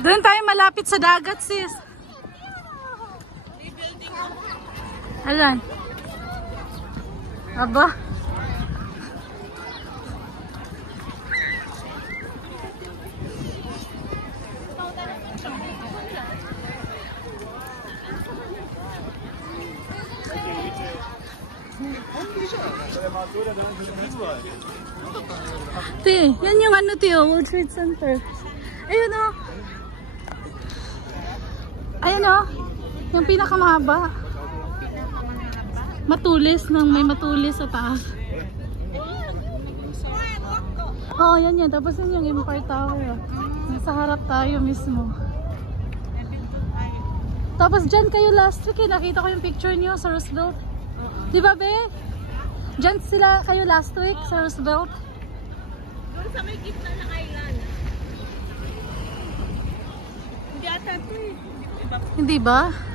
Doon tayo malapit sa dagat, sis. Alan? Aba? Te, yan yung ano, Tio, World Trade Center. Ayun o. Ayun o. Yung pinakamahaba. Matulis, may matulis sa taas. Oo, yan yan. Tapos yun yung Empire Tower. Nasa harap tayo mismo. Tapos dyan kayo last week eh. Nakita ko yung picture niyo sa Roosevelt. Di ba, be? Dyan sila kayo last week sa Roosevelt. Doon sa may gitna ng island. Hindi ata ito eh. Hindi ba?